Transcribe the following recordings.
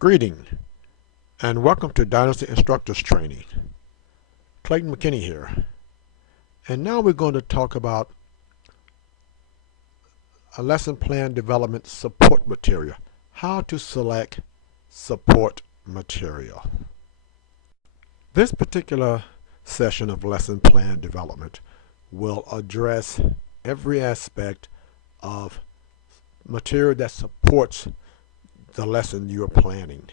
Greeting and welcome to Dynasty Instructors Training. Clayton McKinney here. And now we're going to talk about a lesson plan development support material. How to select support material. This particular session of lesson plan development will address every aspect of material that supports the lesson you're planning.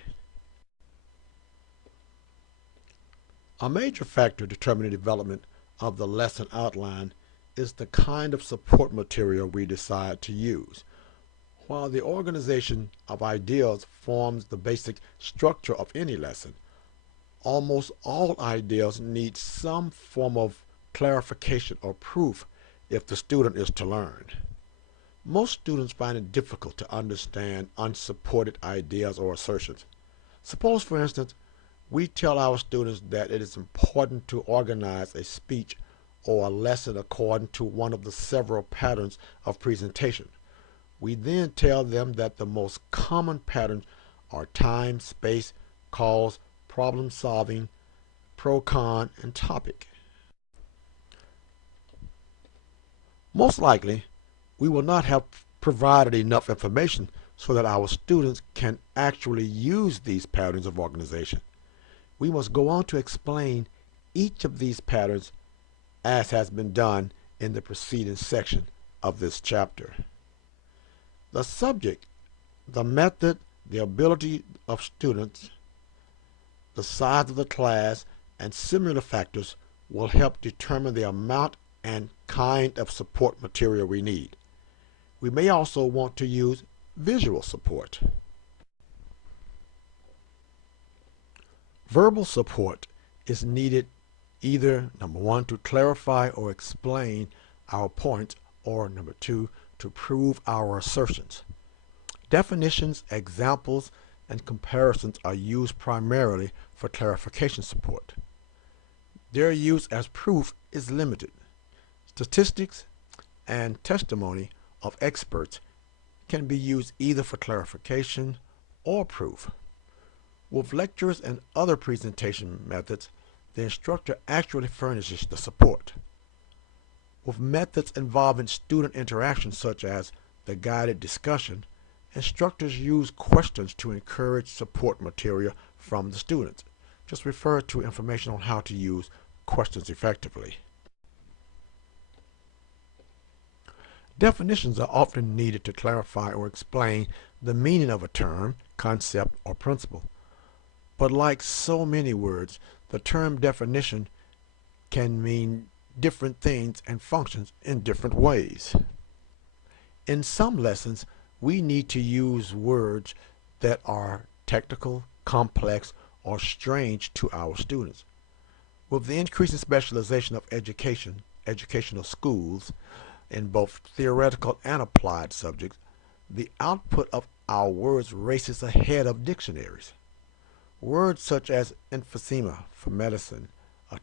A major factor determining development of the lesson outline is the kind of support material we decide to use. While the organization of ideas forms the basic structure of any lesson, almost all ideas need some form of clarification or proof if the student is to learn. Most students find it difficult to understand unsupported ideas or assertions. Suppose, for instance, we tell our students that it is important to organize a speech or a lesson according to one of the several patterns of presentation. We then tell them that the most common patterns are time, space, cause, problem solving, pro-con, and topic. Most likely, we will not have provided enough information so that our students can actually use these patterns of organization. We must go on to explain each of these patterns as has been done in the preceding section of this chapter. The subject, the method, the ability of students, the size of the class, and similar factors will help determine the amount and kind of support material we need. We may also want to use visual support. Verbal support is needed either, number one, to clarify or explain our points, or number two, to prove our assertions. Definitions, examples, and comparisons are used primarily for clarification support. Their use as proof is limited. Statistics and testimony of experts can be used either for clarification or proof. With lectures and other presentation methods, the instructor actually furnishes the support. With methods involving student interaction such as the guided discussion, instructors use questions to encourage support material from the students. Just refer to information on how to use questions effectively. Definitions are often needed to clarify or explain the meaning of a term, concept, or principle. But like so many words, the term definition can mean different things and functions in different ways. In some lessons, we need to use words that are technical, complex, or strange to our students. With the increasing specialization of educational schools, in both theoretical and applied subjects, the output of our words races ahead of dictionaries. Words such as emphysema for medicine,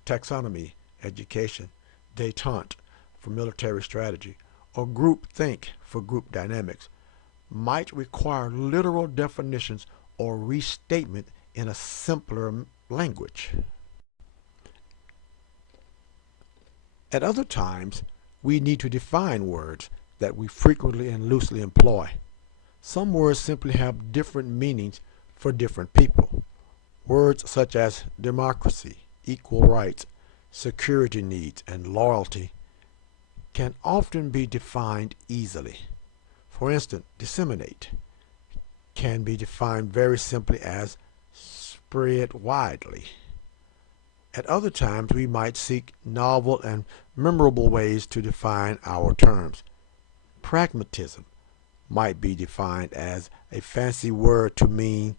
taxonomy, education, détente for military strategy, or groupthink for group dynamics might require literal definitions or restatement in a simpler language. At other times, we need to define words that we frequently and loosely employ. Some words simply have different meanings for different people. Words such as democracy, equal rights, security needs, and loyalty can often be defined easily. For instance, disseminate can be defined very simply as spread widely. At other times, we might seek novel and memorable ways to define our terms. Pragmatism might be defined as a fancy word to mean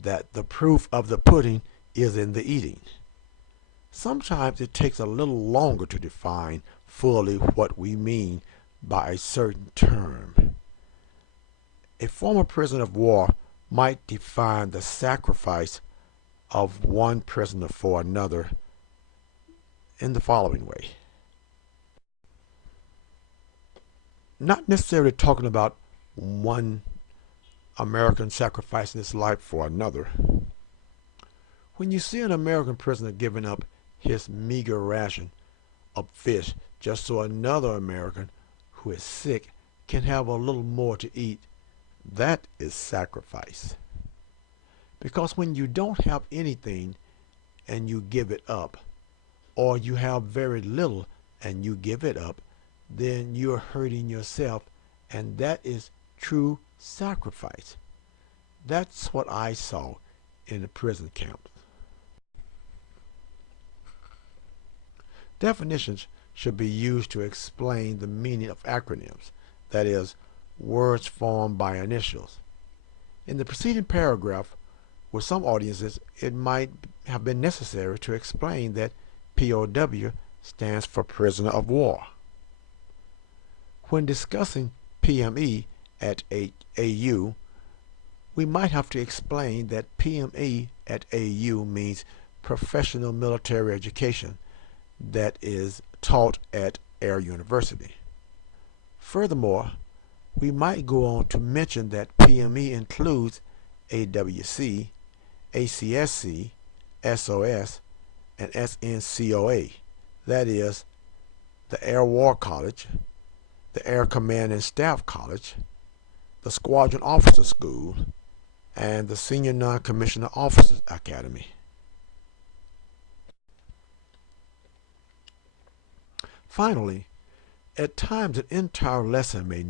that the proof of the pudding is in the eating. Sometimes it takes a little longer to define fully what we mean by a certain term. A former prisoner of war might define the sacrifice of one prisoner for another in the following way. Not necessarily talking about one American sacrificing his life for another. When you see an American prisoner giving up his meager ration of fish just so another American who is sick can have a little more to eat, that is sacrifice. Because when you don't have anything and you give it up, or you have very little and you give it up, then you're hurting yourself, and that is true sacrifice. That's what I saw in the prison camps. Definitions should be used to explain the meaning of acronyms, that is, words formed by initials. In the preceding paragraph, with some audiences, it might have been necessary to explain that POW stands for prisoner of war. When discussing PME at AU, we might have to explain that PME at AU means professional military education that is taught at Air University. Furthermore, we might go on to mention that PME includes AWC, ACSC, SOS, and SNCOA, that is, the Air War College, the Air Command and Staff College, the Squadron Officer School, and the Senior Non-Commissioned Officers Academy. Finally, at times an entire lesson may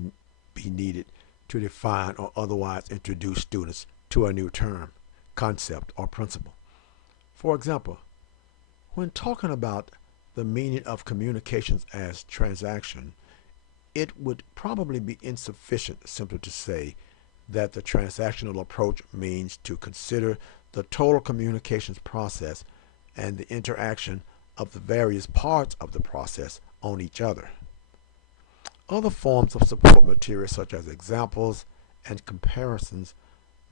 be needed to define or otherwise introduce students to a new term, concept, or principle. For example, when talking about the meaning of communications as transaction, it would probably be insufficient simply to say that the transactional approach means to consider the total communications process and the interaction of the various parts of the process on each other. Other forms of support material such as examples and comparisons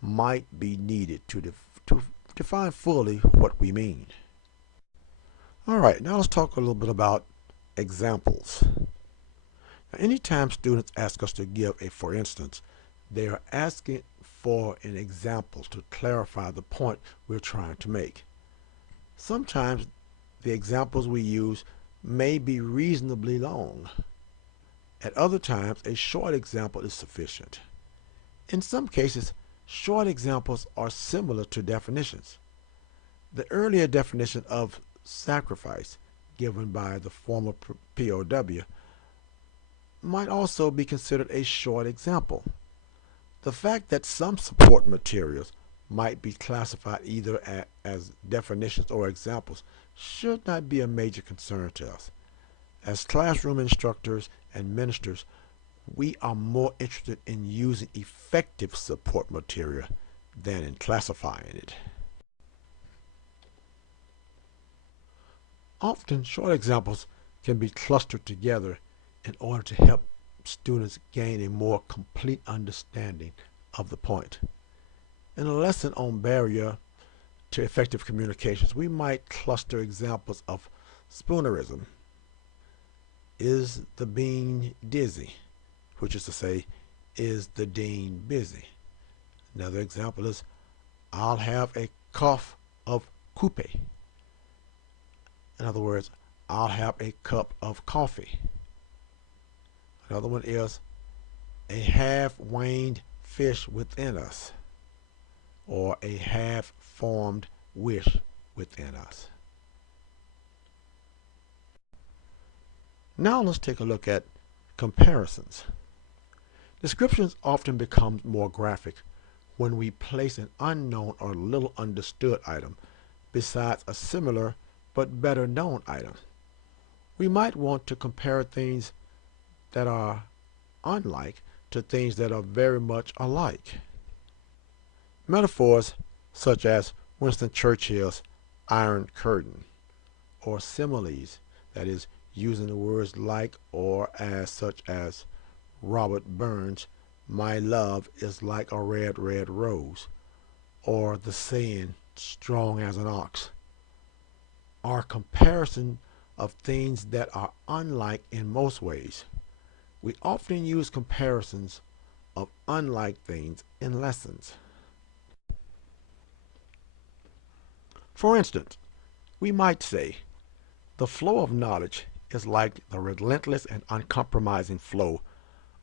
might be needed to define fully what we mean. Alright, now let's talk a little bit about examples. Now, anytime students ask us to give a for instance, they are asking for an example to clarify the point we're trying to make. Sometimes the examples we use may be reasonably long. At other times, a short example is sufficient. In some cases, short examples are similar to definitions. The earlier definition of sacrifice given by the former POW might also be considered a short example. The fact that some support materials might be classified either as definitions or examples should not be a major concern to us. As classroom instructors and ministers, we are more interested in using effective support material than in classifying it. Often, short examples can be clustered together in order to help students gain a more complete understanding of the point. In a lesson on barrier to effective communications, we might cluster examples of spoonerism. Is the bean dizzy? Which is to say, is the dean busy? Another example is, I'll have a cup of coupe. In other words, I'll have a cup of coffee. Another one is, a half-waned fish within us, or a half-formed wish within us. Now let's take a look at comparisons. Descriptions often become more graphic when we place an unknown or little understood item besides a similar but better known item. We might want to compare things that are unlike to things that are very much alike. Metaphors such as Winston Churchill's Iron Curtain, or similes, that is, using the words like or as, such as Robert Burns' my love is like a red, red rose, or the saying strong as an ox, are comparison of things that are unlike in most ways. We often use comparisons of unlike things in lessons. For instance, we might say, the flow of knowledge is like the relentless and uncompromising flow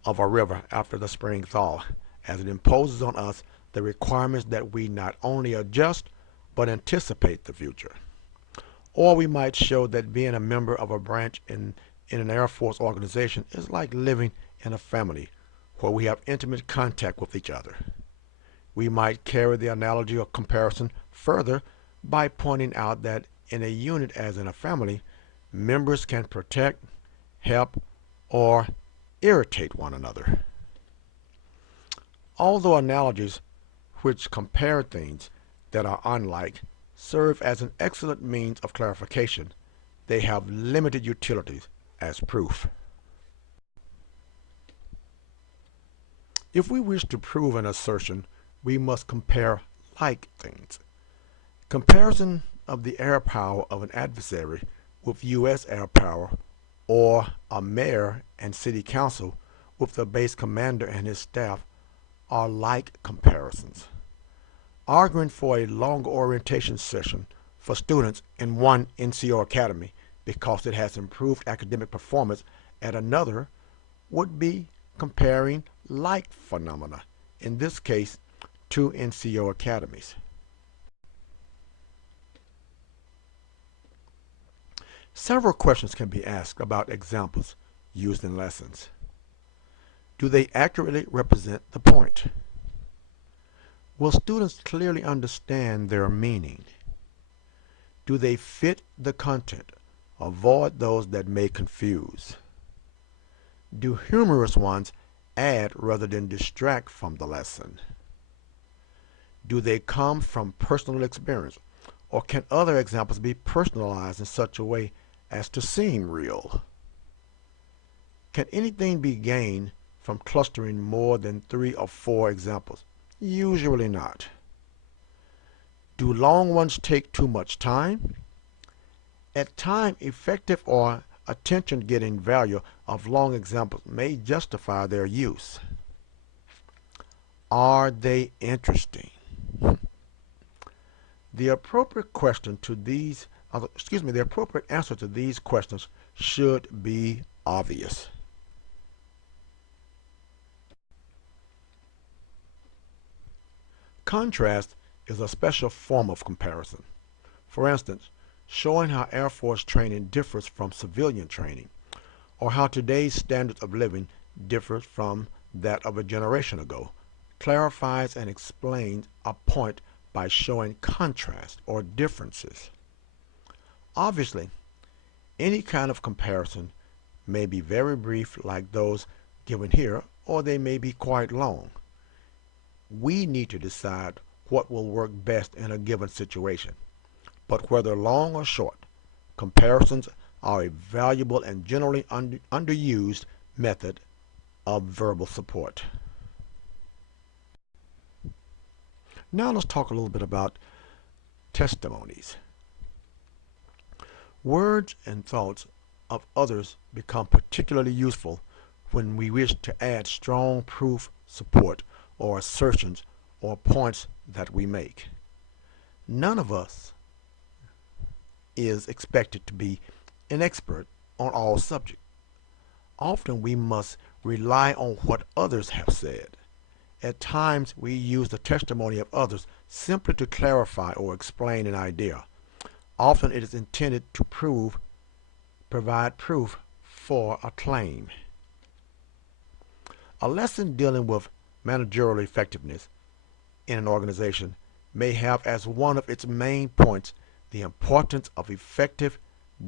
of a river after the spring thaw, as it imposes on us the requirements that we not only adjust but anticipate the future. Or we might show that being a member of a branch in an Air Force organization is like living in a family where we have intimate contact with each other. We might carry the analogy or comparison further by pointing out that in a unit as in a family, members can protect, help, or irritate one another. Although analogies which compare things that are unlike serve as an excellent means of clarification, they have limited utilities as proof. If we wish to prove an assertion, we must compare like things. Comparison of the air power of an adversary with U.S. air power, or a mayor and city council with the base commander and his staff, are like comparisons. Arguing for a longer orientation session for students in one NCO academy because it has improved academic performance at another would be comparing like phenomena, in this case, two NCO academies. Several questions can be asked about examples used in lessons. Do they accurately represent the point? Will students clearly understand their meaning? Do they fit the content? Avoid those that may confuse. Do humorous ones add rather than distract from the lesson? Do they come from personal experience, or can other examples be personalized in such a way as to seem real? Can anything be gained from clustering more than 3 or 4 examples? Usually not. Do long ones take too much time? At times, effective or attention-getting value of long examples may justify their use. Are they interesting? The appropriate question to these, the appropriate answer to these questions should be obvious. Contrast is a special form of comparison. For instance, showing how Air Force training differs from civilian training, or how today's standards of living differs from that of a generation ago, clarifies and explains a point by showing contrast or differences. Obviously, any kind of comparison may be very brief like those given here, or they may be quite long. We need to decide what will work best in a given situation. But whether long or short, comparisons are a valuable and generally underused method of verbal support. Now let's talk a little bit about testimonies. Words and thoughts of others become particularly useful when we wish to add strong proof, support, or assertions or points that we make. None of us is expected to be an expert on all subjects. Often we must rely on what others have said. At times we use the testimony of others simply to clarify or explain an idea. Often it is intended to provide proof for a claim. A lesson dealing with managerial effectiveness in an organization may have as one of its main points the importance of effective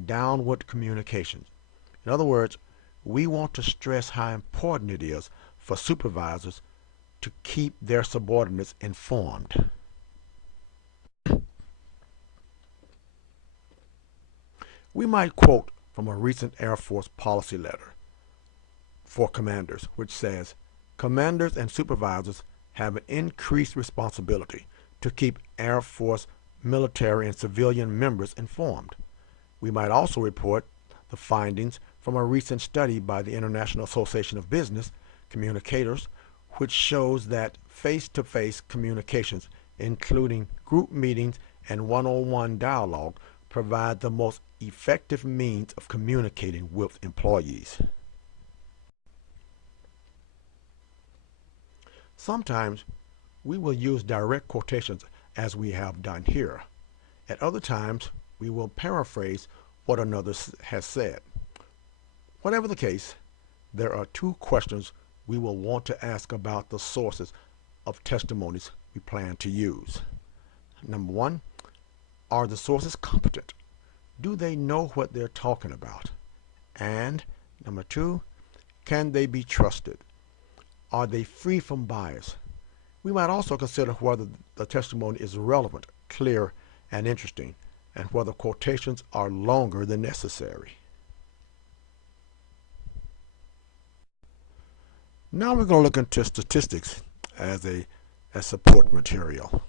downward communications. In other words, we want to stress how important it is for supervisors to keep their subordinates informed. We might quote from a recent Air Force policy letter for commanders, which says, "Commanders and supervisors have an increased responsibility to keep Air Force military and civilian members informed." We might also report the findings from a recent study by the International Association of Business Communicators, which shows that face-to-face communications, including group meetings and one-on-one dialogue, provide the most effective means of communicating with employees. Sometimes we will use direct quotations as we have done here. At other times, we will paraphrase what another has said. Whatever the case, there are two questions we will want to ask about the sources of testimonies we plan to use. Number one, are the sources competent? Do they know what they're talking about? And number two, can they be trusted? Are they free from bias? We might also consider whether the testimony is relevant, clear, and interesting, and whether quotations are longer than necessary. Now we're going to look into statistics as support material.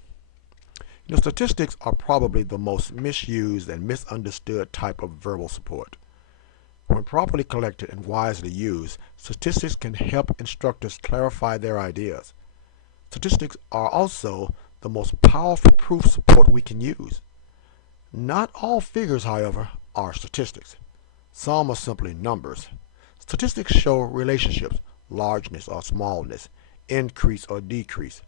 Statistics are probably the most misused and misunderstood type of verbal support. When properly collected and wisely used, statistics can help instructors clarify their ideas. Statistics are also the most powerful proof support we can use. Not all figures, however, are statistics. Some are simply numbers. Statistics show relationships, largeness or smallness, increase or decrease,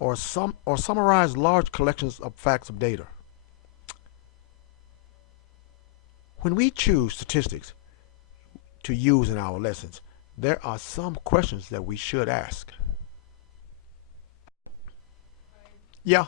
or summarize large collections of facts of data. When we choose statistics to use in our lessons, there are some questions that we should ask. Yeah.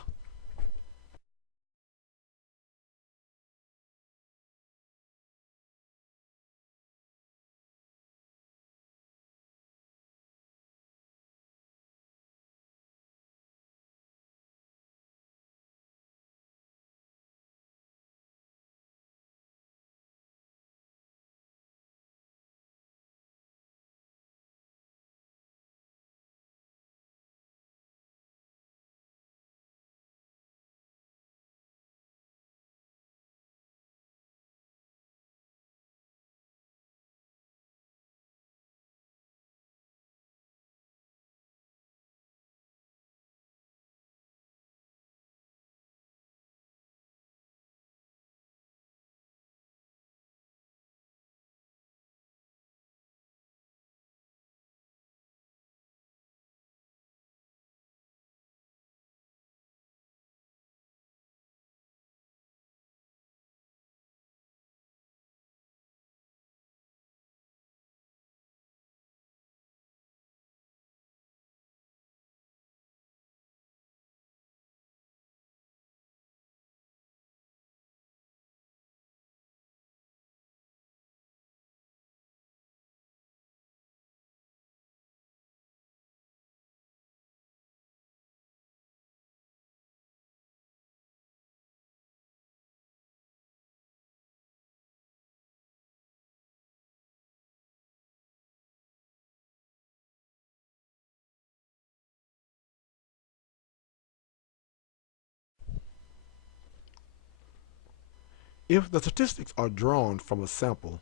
If the statistics are drawn from a sample,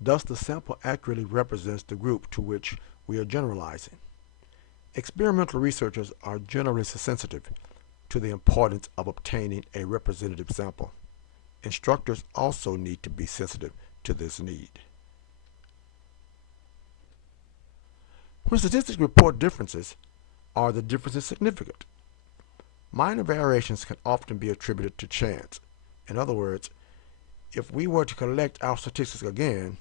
thus the sample accurately represents the group to which we are generalizing. Experimental researchers are generally sensitive to the importance of obtaining a representative sample. Instructors also need to be sensitive to this need. When statistics report differences, are the differences significant? Minor variations can often be attributed to chance. In other words, if we were to collect our statistics again,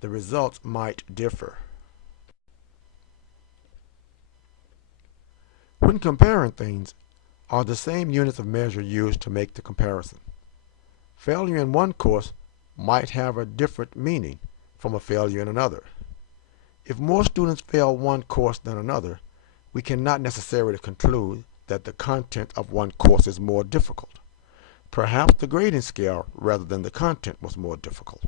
the results might differ. When comparing things, are the same units of measure used to make the comparison? Failure in one course might have a different meaning from a failure in another. If more students fail one course than another, we cannot necessarily conclude that the content of one course is more difficult. Perhaps the grading scale rather than the content was more difficult.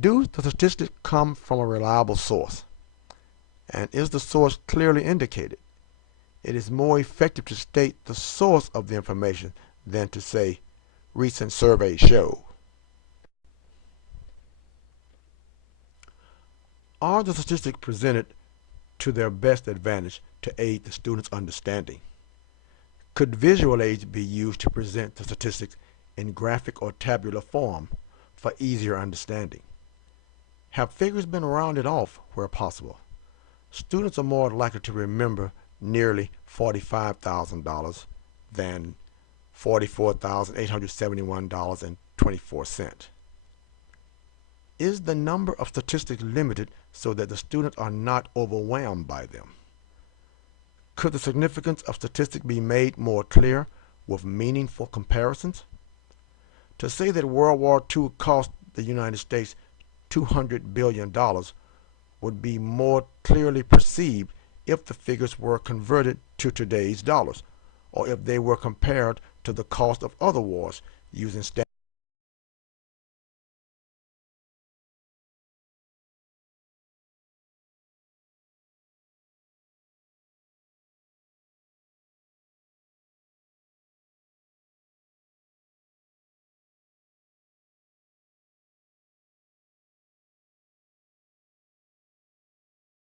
Do the statistics come from a reliable source? And is the source clearly indicated? It is more effective to state the source of the information than to say, recent surveys show. Are the statistics presented to their best advantage to aid the student's understanding? Could visual aids be used to present the statistics in graphic or tabular form for easier understanding? Have figures been rounded off where possible? Students are more likely to remember nearly $45,000 than $44,871.24. Is the number of statistics limited so that the students are not overwhelmed by them? Could the significance of statistics be made more clear with meaningful comparisons? To say that World War II cost the United States $200 billion would be more clearly perceived if the figures were converted to today's dollars, or if they were compared to the cost of other wars using standard